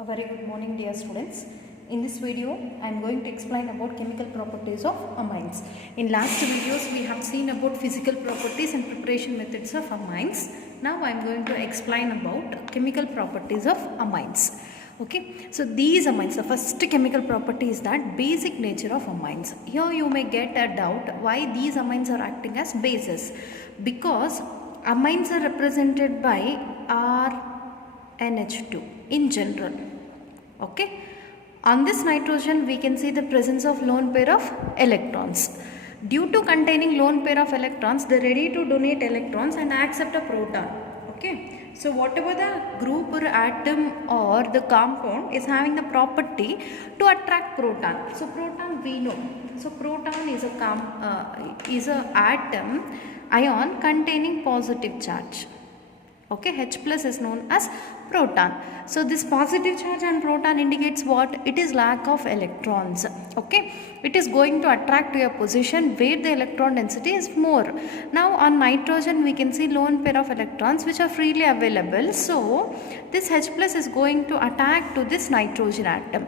A very good morning, dear students. In this video, I am going to explain about chemical properties of amines. In last videos, we have seen about physical properties and preparation methods of amines. Now I am going to explain about chemical properties of amines. Okay, so these amines, the first chemical property is that basic nature of amines. Here you may get a doubt why these amines are acting as bases, because amines are represented by RNH2 in general. Okay, on this nitrogen we can see the presence of lone pair of electrons. Due to containing lone pair of electrons, they are ready to donate electrons and accept a proton. Okay, so whatever the group or atom or the compound is having the property to attract proton. So proton we know. So proton is a atom ion containing positive charge. Okay, H plus is known as proton. So this positive charge and proton indicates what? It is lack of electrons. Okay, it is going to attract to a position where the electron density is more. Now on nitrogen we can see lone pair of electrons which are freely available. So this H plus is going to attack to this nitrogen atom.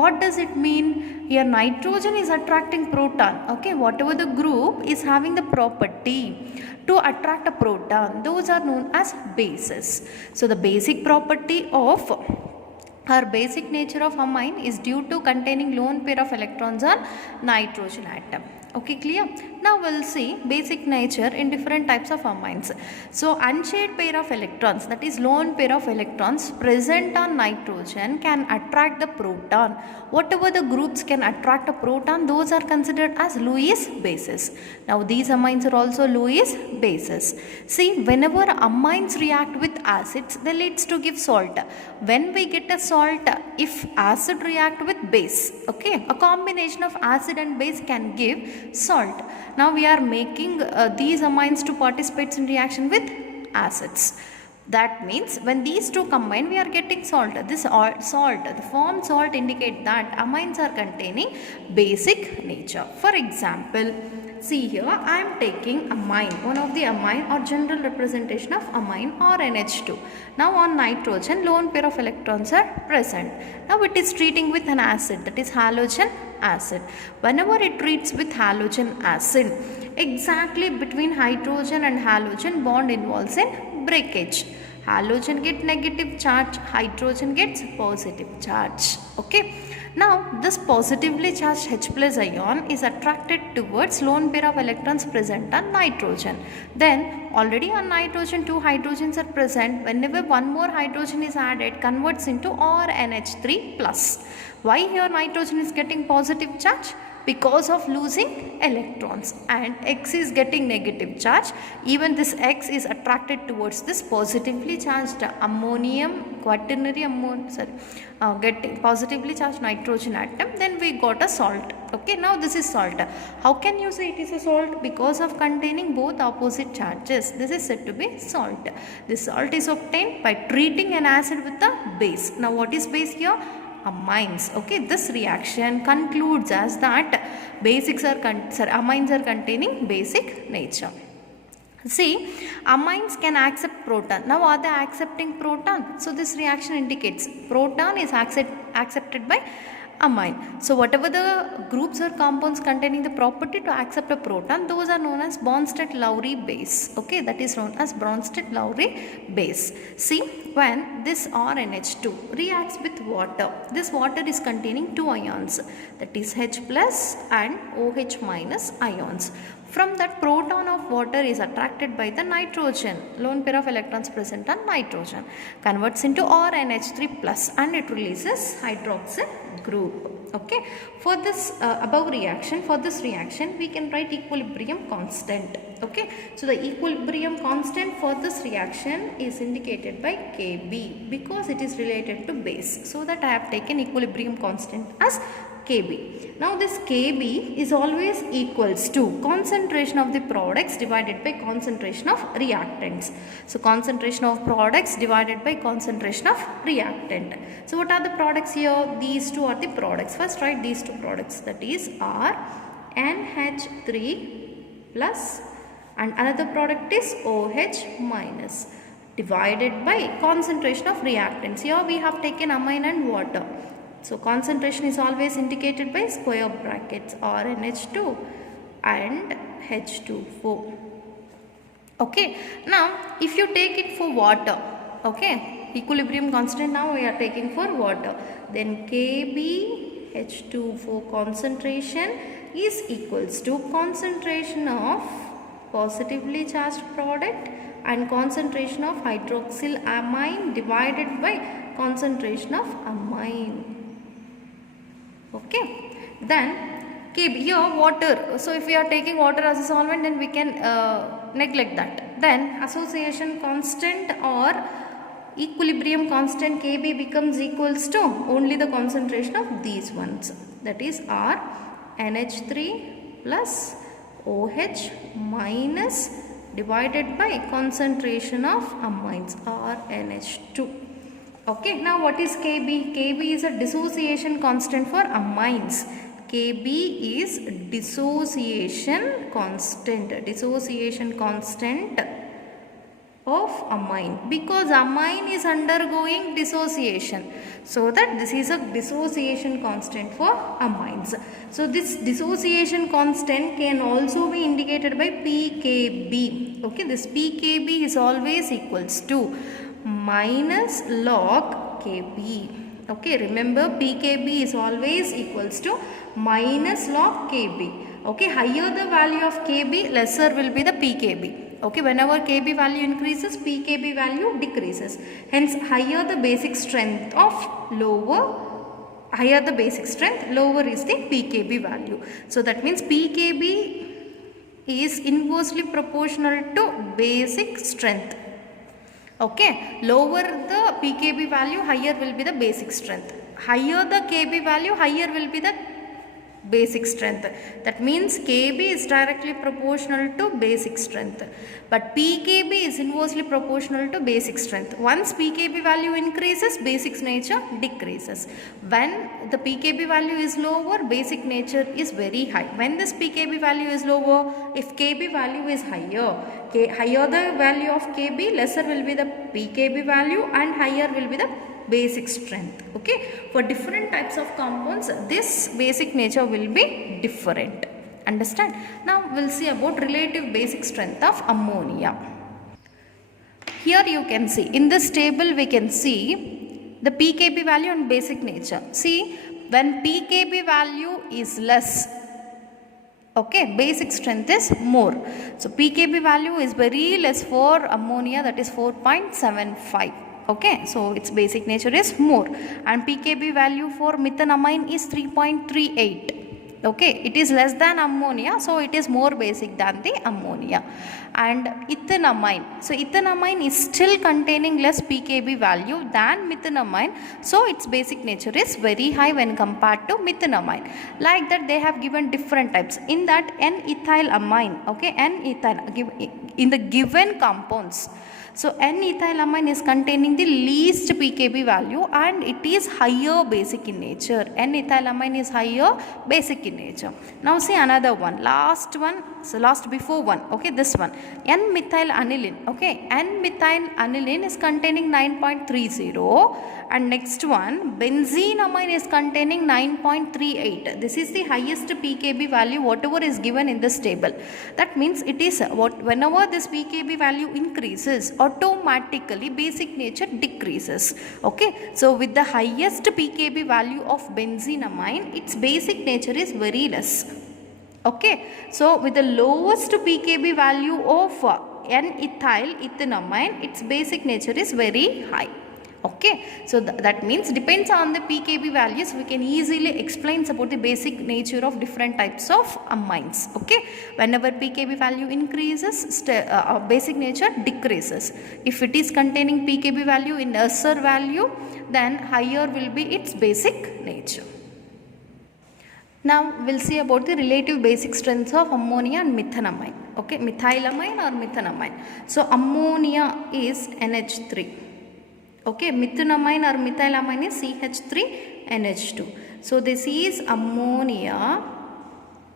What does it mean? Here nitrogen is attracting proton. Okay, whatever the group is having the property to attract a proton, those are known as bases. So the basic property of or basic nature of amine is due to containing lone pair of electrons on nitrogen atom. Okay, clear? Now we'll see basic nature in different types of amines. So unshaded pair of electrons, that is lone pair of electrons present on nitrogen, can attract the proton. Whatever the groups can attract a proton, those are considered as Lewis bases. Now these amines are also Lewis bases. See, whenever amines react with acids, they leads to give salt. When we get a salt, if acid react with base, okay, a combination of acid and base can give salt. Now we are making these amines to participate in reaction with acids. That means when these two combine, we are getting salt. This salt, the form salt, indicate that amines are containing basic nature. For example, see here I am taking amine, one of the amine or general representation of amine or NH2. Now on nitrogen, lone pair of electrons are present. Now it is treating with an acid, that is halogen acid. Whenever it treats with halogen acid, exactly between hydrogen and halogen bond involves in breakage. Halogen gets negative charge, hydrogen gets positive charge. Okay. Now this positively charged H plus ion is attracted towards lone pair of electrons present on nitrogen. Then already on nitrogen two hydrogens are present. Whenever one more hydrogen is added, converts into RNH3 plus. Why here nitrogen is getting positive charge? Because of losing electrons, and X is getting negative charge. Even this X is attracted towards this positively charged ammonium, quaternary ammonium, getting positively charged nitrogen atom. Then we got a salt. Okay, now this is salt. How can you say it is a salt? Because of containing both opposite charges. This is said to be salt. This salt is obtained by treating an acid with a base. Now what is base here? Amines. Okay, this reaction concludes as that amines are containing basic nature. See, amines can accept proton. Now are they accepting proton? So this reaction indicates proton is accepted by amine. So whatever the groups or compounds containing the property to accept a proton, those are known as Bronsted-Lowry base. Okay, that is known as Bronsted-Lowry base. See, when this RNH2 reacts with water, this water is containing two ions, that is H plus and OH minus ions. From that, proton of water is attracted by the nitrogen, lone pair of electrons present on nitrogen, converts into RNH3 plus, and it releases hydroxyl group. Okay, for this above reaction, for this reaction we can write equilibrium constant. Okay, so the equilibrium constant for this reaction is indicated by Kb because it is related to base. So that I have taken equilibrium constant as Kb. Now this Kb is always equals to concentration of the products divided by concentration of reactants. So concentration of products divided by concentration of reactant. So what are the products here? These two are the products. First write these two products, that is R NH3 plus and another product is OH minus. divided by concentration of reactants. Here we have taken amine and water. So concentration is always indicated by square brackets, RnH2 and H2O. Okay, now if you take it for water, okay, equilibrium constant now we are taking for water, then Kb H2O concentration is equals to concentration of positively charged product and concentration of hydroxyl amine divided by concentration of amine. Okay, then Kb, here water, so if we are taking water as a solvent, then we can neglect that. Then association constant or equilibrium constant Kb becomes equals to only the concentration of these ones, that is R NH3 plus OH minus divided by concentration of amines RNH2. Okay, now what is Kb? Kb is a dissociation constant for amines. Kb is dissociation constant of amine, because amine is undergoing dissociation, so that this is a dissociation constant for amines. So this dissociation constant can also be indicated by pKb. Okay, this pKb is always equals to minus log Kb. Okay, remember pKb is always equals to minus log Kb. Okay, higher the value of Kb, lesser will be the pKb. Okay, whenever Kb value increases, pKb value decreases. Hence, higher the basic strength of higher the basic strength, lower is the pKb value. So that means pKb is inversely proportional to basic strength. Okay, lower the pKb value, higher will be the basic strength. Higher the Kb value, higher will be the basic strength. That means Kb is directly proportional to basic strength, but pKb is inversely proportional to basic strength. Once pKb value increases, basic nature decreases. When the pKb value is lower, basic nature is very high. When this pKb value is lower, if Kb value is higher, higher the value of Kb, lesser will be the pKb value and higher will be the basic strength. Okay, for different types of compounds, this basic nature will be different. Understand? Now we'll see about relative basic strength of ammonia. Here you can see, in this table we can see the pKb value and basic nature. See, when pKb value is less, okay, basic strength is more. So pKb value is very less for ammonia, that is 4.75. Okay, so its basic nature is more, and pKb value for methanamine is 3.38. Okay, it is less than ammonia, so it is more basic than the ammonia. And ethanamine, so ethanamine is still containing less pKb value than methanamine, so its basic nature is very high when compared to methanamine. Like that, they have given different types. In that, N-ethylamine, okay, N-ethyl in the given compounds. So N-ethylamine is containing the least pKb value and it is higher basic in nature. N-ethylamine is higher basic in nature. Now see another one, last one, so last before one, okay, this one, N-methylanilin, okay, N-methylanilin is containing 9.30 and next one, benzenamine is containing 9.38. This is the highest pKb value whatever is given in this table. That means it is whenever this pKb value increases, automatically basic nature decreases. Okay, so with the highest pKb value of benzenamine, its basic nature is very less. Okay, so with the lowest pKb value of N-ethylamine, its basic nature is very high. Okay, so that means depends on the pKb values, we can easily explain about the basic nature of different types of amines. Okay, whenever pKb value increases, basic nature decreases. If it is containing pKb value in lesser value, then higher will be its basic nature. Now we'll see about the relative basic strengths of ammonia and methanamine. Okay, methylamine or methanamine. So ammonia is NH3. Okay, methanamine or methylamine is CH3NH2. So this is ammonia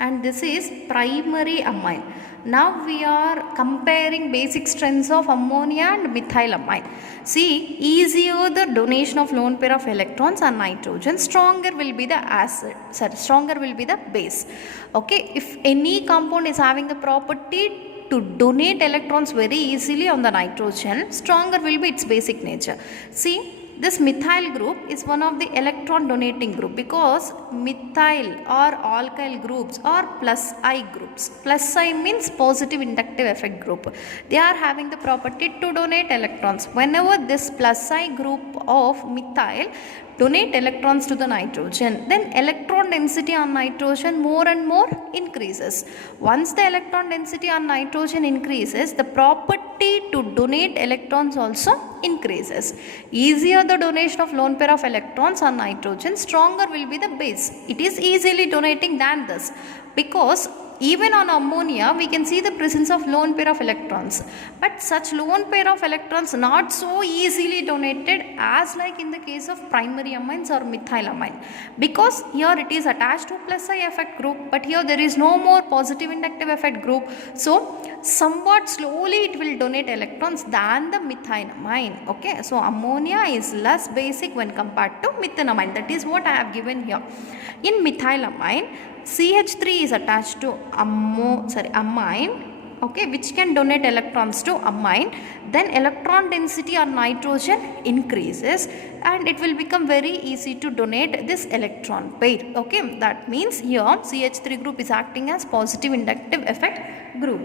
and this is primary amine. Now we are comparing basic strengths of ammonia and methylamine. See, easier the donation of lone pair of electrons on nitrogen, stronger will be the acid, stronger will be the base. Okay, if any compound is having the property to donate electrons very easily on the nitrogen, stronger will be its basic nature. See, this methyl group is one of the electron donating group because methyl or alkyl groups are plus I groups. Plus I means positive inductive effect group. They are having the property to donate electrons. Whenever this plus I group of methyl donate electrons to the nitrogen, then electron density on nitrogen more and more increases. Once the electron density on nitrogen increases, the property to donate electrons also increases. Easier the donation of lone pair of electrons on nitrogen, stronger will be the base. It is easily donating than this, because even on ammonia we can see the presence of lone pair of electrons, but such lone pair of electrons not so easily donated as like in the case of primary amines or methylamine, because here it is attached to plus I effect group, but here there is no more positive inductive effect group, so somewhat slowly it will donate electrons than the methylamine. Okay, so ammonia is less basic when compared to methylamine. That is what I have given here. In methylamine, CH3 is attached to amine, okay, which can donate electrons to amine. Then electron density on nitrogen increases and it will become very easy to donate this electron pair. Okay, that means here CH3 group is acting as positive inductive effect group.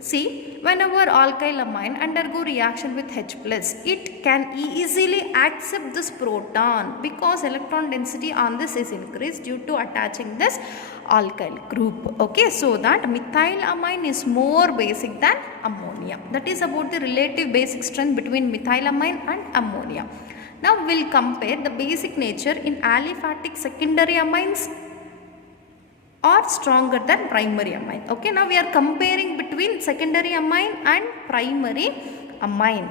See, whenever alkyl amine undergo reaction with H+, it can easily accept this proton because electron density on this is increased due to attaching this alkyl group. Okay, so that methylamine is more basic than ammonia. That is about the relative basic strength between methylamine and ammonia. Now we will compare the basic nature in aliphatic secondary amines are stronger than primary amine. Okay, now we are comparing between secondary amine and primary amine.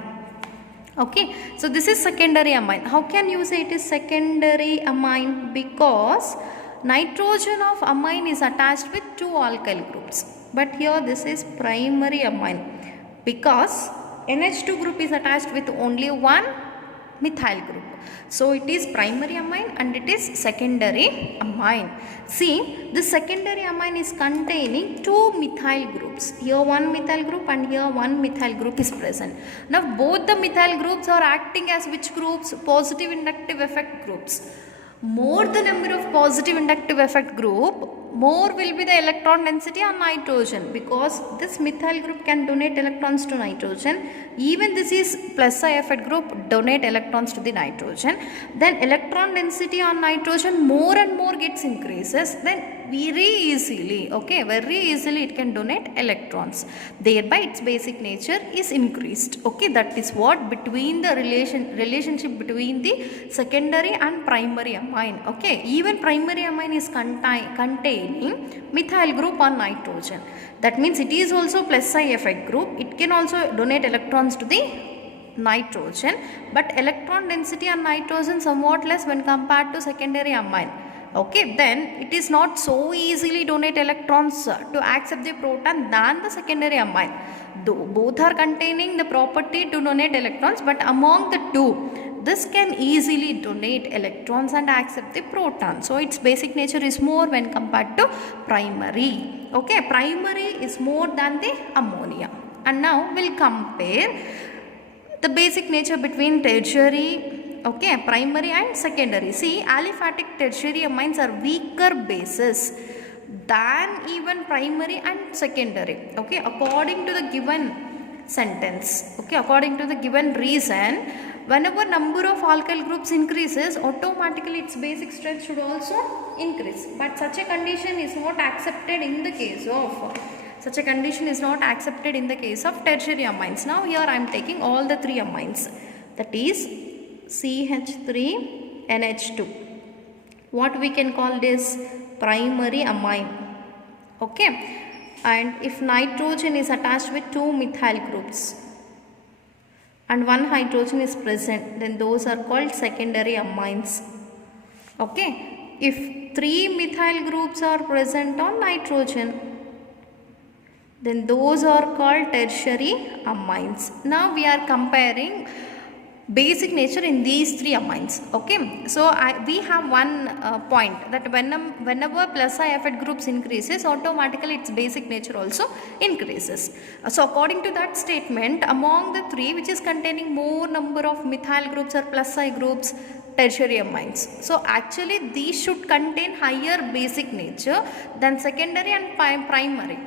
Okay, so this is secondary amine. How can you say it is secondary amine? Because nitrogen of amine is attached with two alkyl groups, but here this is primary amine because NH2 group is attached with only one methyl group. So it is primary amine and it is secondary amine. See, the secondary amine is containing two methyl groups. Here one methyl group and here one methyl group is present. Now both the methyl groups are acting as which groups? Positive inductive effect groups. More the number of positive inductive effect group, more will be the electron density on nitrogen, because this methyl group can donate electrons to nitrogen. Even this is plus I effect group donate electrons to the nitrogen. Then electron density on nitrogen more and more gets increases. Then very easily, okay, very easily it can donate electrons. Thereby its basic nature is increased. Okay, that is what between the relationship between the secondary and primary amine. Okay, even primary amine is containing methyl group on nitrogen. That means it is also plus I effect group. It can also donate electrons to the nitrogen, but electron density on nitrogen somewhat less when compared to secondary amine. Okay, then it is not so easily donate electrons to accept the proton than the secondary amine. Though both are containing the property to donate electrons, but among the two, this can easily donate electrons and accept the proton. So its basic nature is more when compared to primary. Okay, primary is more than the ammonia. And now we'll compare the basic nature between tertiary, okay, primary and secondary. See, aliphatic tertiary amines are weaker bases than even primary and secondary. Okay, according to the given sentence, okay, according to the given reason, whenever number of alkyl groups increases, automatically its basic strength should also increase. But such a condition is not accepted in the case of tertiary amines. Now here I am taking all the three amines, that is CH3 NH2. What we can call this? Primary amine. Okay, and if nitrogen is attached with two methyl groups and one hydrogen is present, then those are called secondary amines. Okay, if three methyl groups are present on nitrogen, then those are called tertiary amines. Now we are comparing basic nature in these three amines. Okay, so we have one point that whenever plus I effect groups increases, automatically its basic nature also increases. So according to that statement, among the three which is containing more number of methyl groups or plus I groups, tertiary amines. So actually these should contain higher basic nature than secondary and primary.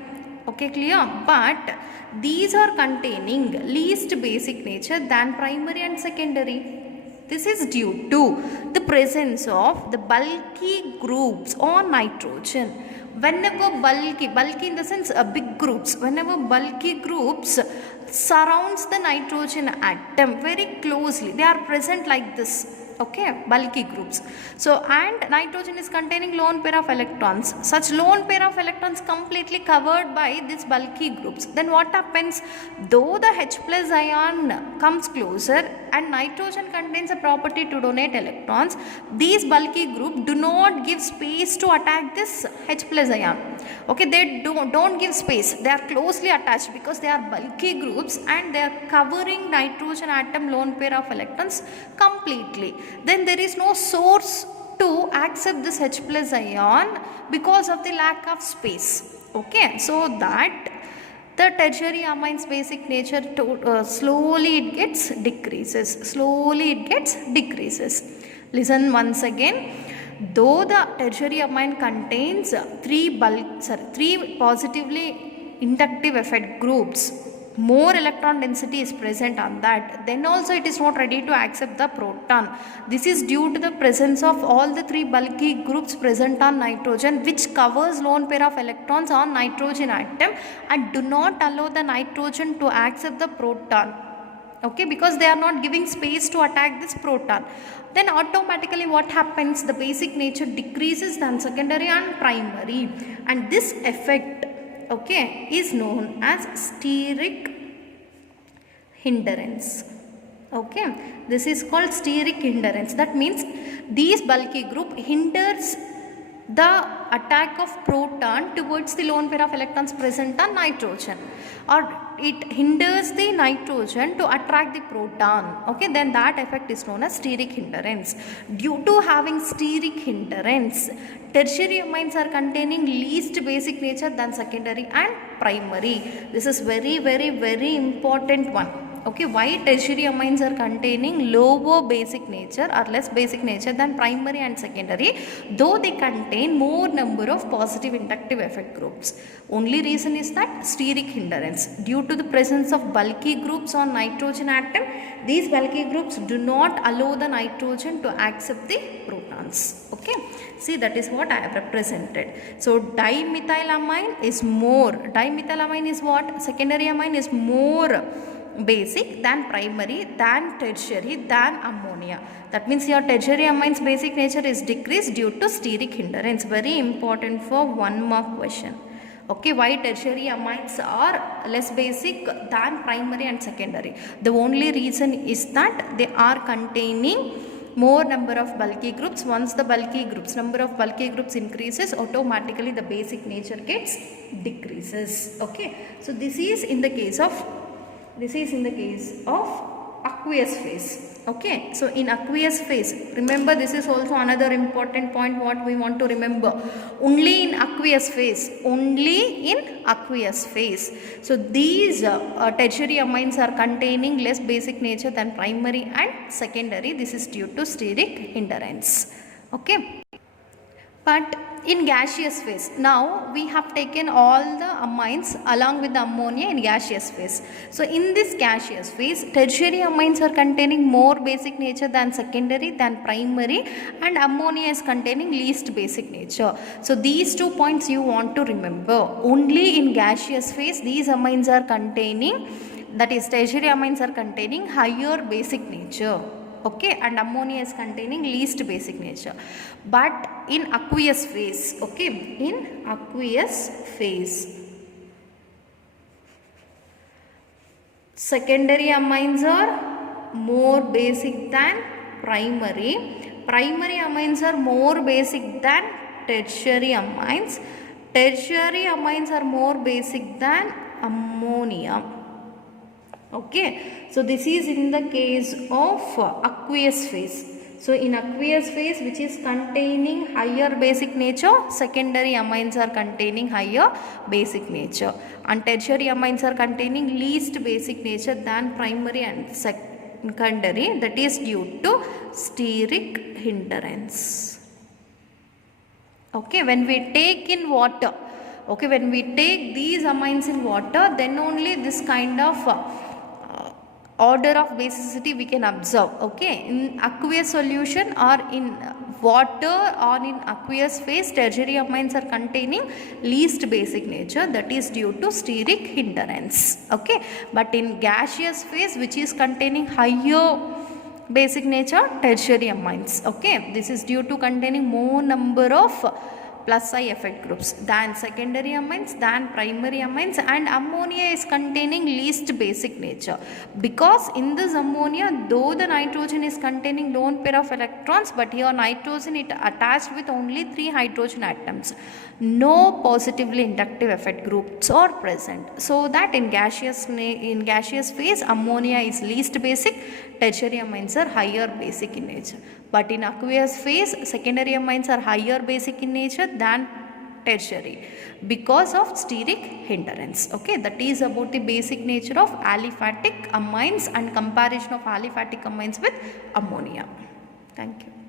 Okay, clear? But these are containing least basic nature than primary and secondary. This is due to the presence of the bulky groups on nitrogen. Whenever bulky in the sense big groups, whenever bulky groups surrounds the nitrogen atom very closely, they are present like this. Okay, bulky groups. So, and nitrogen is containing lone pair of electrons. Such lone pair of electrons completely covered by these bulky groups. Then what happens? Though the H plus ion comes closer and nitrogen contains a property to donate electrons, these bulky groups do not give space to attack this H plus ion. Okay, they don't give space. They are closely attached because they are bulky groups and they are covering nitrogen atom lone pair of electrons completely. Then there is no source to accept this H plus ion because of the lack of space. Okay, so that the tertiary amines basic nature slowly it gets decreases. Listen once again. Though the tertiary amine contains three positively inductive effect groups, more electron density is present on that, then also it is not ready to accept the proton. This is due to the presence of all the three bulky groups present on nitrogen, which covers lone pair of electrons on nitrogen atom and do not allow the nitrogen to accept the proton. Okay, because they are not giving space to attack this proton. Then automatically what happens? The basic nature decreases than secondary and primary, and this effect, okay, is known as steric hindrance. Okay, this is called steric hindrance. That means these bulky group hinders the attack of proton towards the lone pair of electrons present on nitrogen, or it hinders the nitrogen to attract the proton. Okay, then that effect is known as steric hindrance. Due to having steric hindrance, tertiary amines are containing least basic nature than secondary and primary. This is very important one. Okay, why tertiary amines are containing lower basic nature or less basic nature than primary and secondary, though they contain more number of positive inductive effect groups. Only reason is that steric hindrance. Due to the presence of bulky groups on nitrogen atom, these bulky groups do not allow the nitrogen to accept the protons. Okay, see, that is what I have represented. So dimethylamine is what? Secondary amine is more basic than primary, than tertiary, than ammonia. That means your tertiary amines basic nature is decreased due to steric hindrance. Very important for 1 mark question. Okay, why tertiary amines are less basic than primary and secondary? The only reason is that they are containing more number of bulky groups. Once the number of bulky groups increases, automatically the basic nature gets decreases. Okay, so this is in the case of aqueous phase. Okay, so in aqueous phase, remember this is also another important point what we want to remember. Only in aqueous phase. So these tertiary amines are containing less basic nature than primary and secondary. This is due to steric hindrance. Okay. But in gaseous phase, now we have taken all the amines along with the ammonia in gaseous phase. So in this gaseous phase, tertiary amines are containing more basic nature than secondary, than primary, and ammonia is containing least basic nature. So these 2 points you want to remember. Only in gaseous phase these amines are containing, that is tertiary amines are containing higher basic nature. Okay, and ammonia is containing least basic nature. But in aqueous phase, okay, in aqueous phase, secondary amines are more basic than primary. Primary amines are more basic than tertiary amines. Tertiary amines are more basic than ammonia. Okay, so this is in the case of aqueous phase. So in aqueous phase, which is containing higher basic nature, secondary amines are containing higher basic nature, and tertiary amines are containing least basic nature than primary and secondary. That is due to steric hindrance. Okay, when we take in water, okay, when we take these amines in water, then only this kind of order of basicity we can observe. Okay, in aqueous solution or in water or in aqueous phase, tertiary amines are containing least basic nature, that is due to steric hindrance. Okay, but in gaseous phase, which is containing higher basic nature, tertiary amines. Okay, this is due to containing more number of plus I effect groups than secondary amines, than primary amines, and ammonia is containing least basic nature, because in this ammonia, though the nitrogen is containing lone pair of electrons, but here nitrogen it attached with only 3 hydrogen atoms. No positively inductive effect groups are present, so that in gaseous phase, ammonia is least basic, tertiary amines are higher basic in nature. But in aqueous phase, secondary amines are higher basic in nature than tertiary because of steric hindrance. Okay, that is about the basic nature of aliphatic amines and comparison of aliphatic amines with ammonia. Thank you.